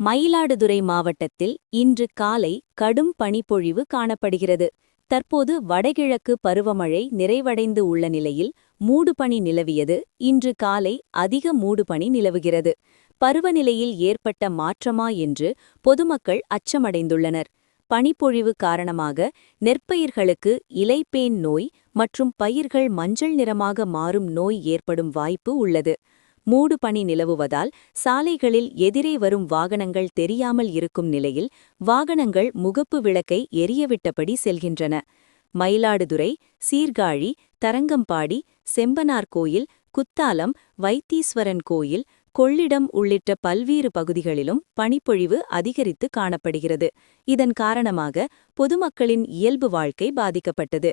மயிலாடுதுறை மாவட்டத்தில் இன்று காலை கடும் பனிப்பொழிவு காணப்படுகிறது. தற்போது வடகிழக்கு பருவமழை நிறைவடைந்து உள்ள நிலையில் மூடுபனி நிலவியது. இன்று காலை அதிக மூடுபனி நிலவுகிறது. பருவநிலையில் ஏற்பட்ட மாற்றமா என்று பொதுமக்கள் அச்சமடைந்துள்ளனர். பனிப்பொழிவு காரணமாக நெற்பயிர்களுக்கு இலைப்பேன் நோய் மற்றும் பயிர்கள் மஞ்சள் நிறமாக மாறும் நோய் ஏற்படும் வாய்ப்பு உள்ளது. மூடு பனி நிலவுவதால் சாலைகளில் எதிரே வரும் வாகனங்கள் தெரியாமல் இருக்கும் நிலையில் வாகனங்கள் முகப்பு விளக்கை எரியவிட்டபடி செல்கின்றன. மயிலாடுதுறை, சீர்காழி, தரங்கம்பாடி, செம்பனார் கோயில், குத்தாலம், வைத்தீஸ்வரன் கோயில், கொள்ளிடம் உள்ளிட்ட பல்வேறு பகுதிகளிலும் பனிப்பொழிவு அதிகரித்து காணப்படுகிறது. இதன் காரணமாக பொதுமக்களின் இயல்பு வாழ்க்கை பாதிக்கப்பட்டது.